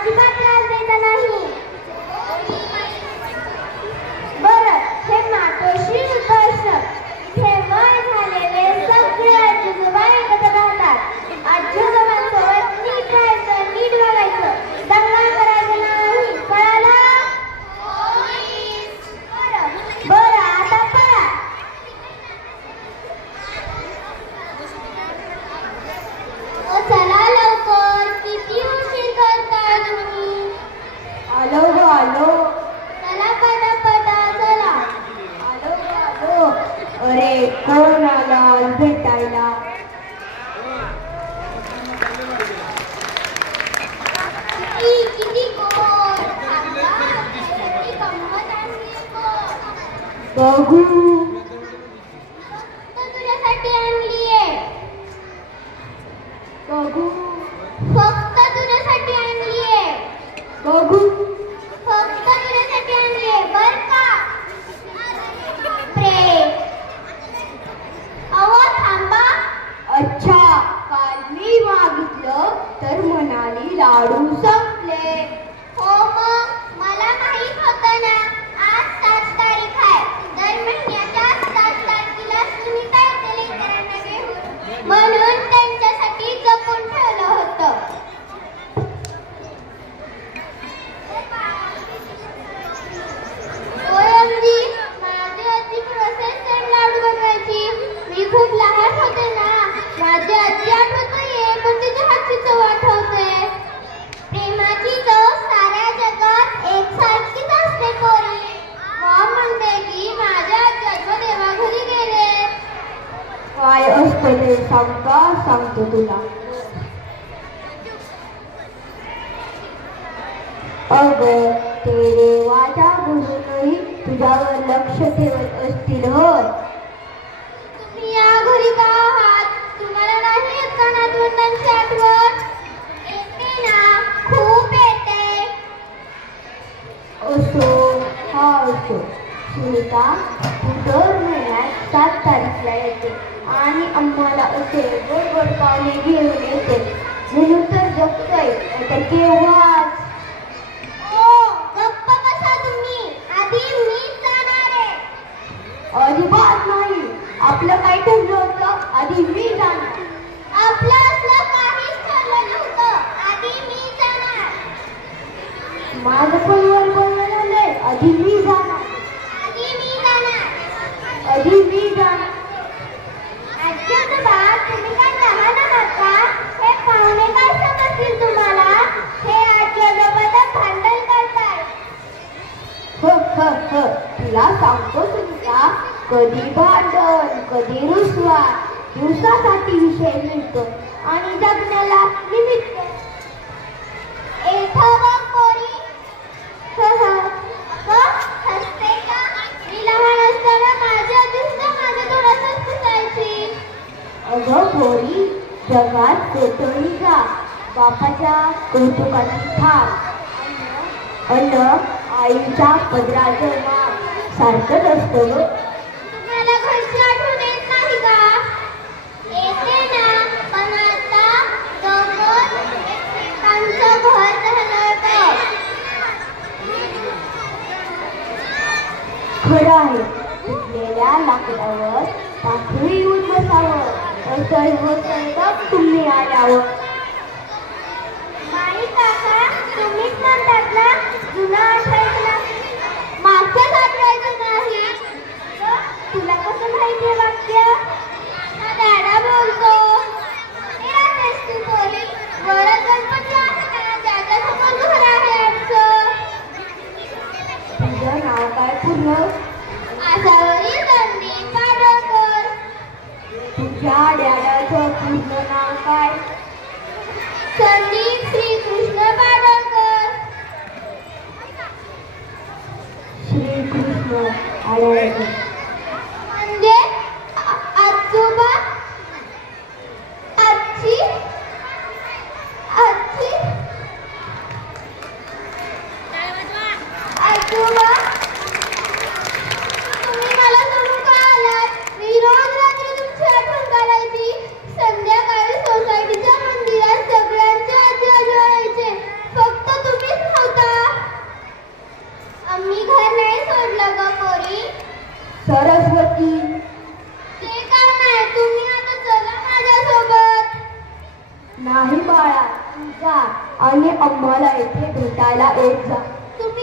अजिबात त्रास द्यायचा नाही. बरं, हे मातोश्री प्रश्न. इथे वय झालेले सगळे आजोबा एकत्र राहतात. आजोबांसोबत नीट राहायचं, नीट वागायचं, दंगा करायचं नाही, कळालं? बरं, आता पळा. चला लवकर, किती उशीर करता तुम्ही? आलो ग आलो. चला पटापटा चला. आलो ग आलो. अरे कोण आला भेटायला? किती गोड. किती गंमत आणली गोड. बघू. तुझ्यासाठी आणलीये. बघू. फक्त तुझ्यासाठी आणलीये. बघू. फक्त तुझ्यासाठी आणलीये बर का. प्रेम. अहो थांबा. अच्छा, काल मी मागितलं तर म्हणाली लाडू संपले. हो मग मला माहित होतं ना. आज 7 तारीख आहे. दर महिन्याच्या 7 तारखेला सुनीता येते इतरांना घेऊन, म्हणून त्यांच्यासाठी जपून ठेवलं होतं. OMG, माझी आजी प्रोसेस्ड लाडू बनवायची. मी खूप लहान होते ना. माझी आजी आठवत नाहीये, पण तिच्या हातची चव आठवते. प्रेमाची चव साऱ्या जगात एकसारखीच असते पोरी. मॉम म्हणते की माझ्या आजी देवाघरी गेले. काय असतं ते सांग का? सांगतो तुला. अगं, ते देवाच्या गुरूनही तुझ्यावर लक्ष ठेवत असतील हो. तुम्ही या घरी का आहात? तुम्हाला नाही येत का नातवंडांची आठवण? येते ना, खूप येते. असो, हा असो. सुनीता, तू दर महिन्यात 7 तारीखला येते आणि आम्हाला असे गोड गोड पाहुणे घेऊन येते, म्हणून तर जगतोय. आता केव्हाच. गप्प बसा तुम्ही. आधी मीच जाणार आहे. अजिबात नाही. आपलं काय ठरलं होतं? आधी मी जाणार. आपलं असलं काहीच ठरलं नव्हतं. आधी मी जाणार. माझं पण वर बोलणं झालंय. आधी मी जाणार. आधी मी जाणार. आधी मी जाणार. आजी आजोबा, तुम्ही काय लहान आहात का? हे पाहुणे काय समजतील तुम्हाला? हे आजी आजोबा तर भांडण करतात. तुला सांगतो सुनीता, कधी भांडण, कधी रुसवा. दिवसासाठी विषय मिळतो आणि जगण्याला निमित्त. पोरी. हसते का? मी लहान असताना माझी आजी सुद्धा माझ्या थोडासाच पुसायची. अगं पोरी, जगात कोठेही जा, बापाच्या कौतुकाची थाप अन्न आईच्या पदराचं माप सारखंच असतं. तुम्हाला घरची आठवण येत नाही का? येते ना, पण आता दोघं एकमेकांचं घर झालं तर. खरं आहे. तुटलेल्या लाकडावर पाखरू येऊन बसावं, असं होतं तुम्ही आल्यावर. माई काका, तुम्हीच म्हणतात ना, जुनं आठवायचं मागच्याच आठवायचं नाही. तुला कसं माहितीये वाक्य? हा दादा बोलतो. हे राहतेस तू पोरी. वरच गणपती आहे ना, ज्याच्यासमोर घर आहे आमचं. तुझं नाव काय पूर्ण? आसावरी दंडी पाडळकर. तुझ्या डॅडाचं पूर्ण नाव काय? आम्हाला येथे भेटायला येत जा. तुम्ही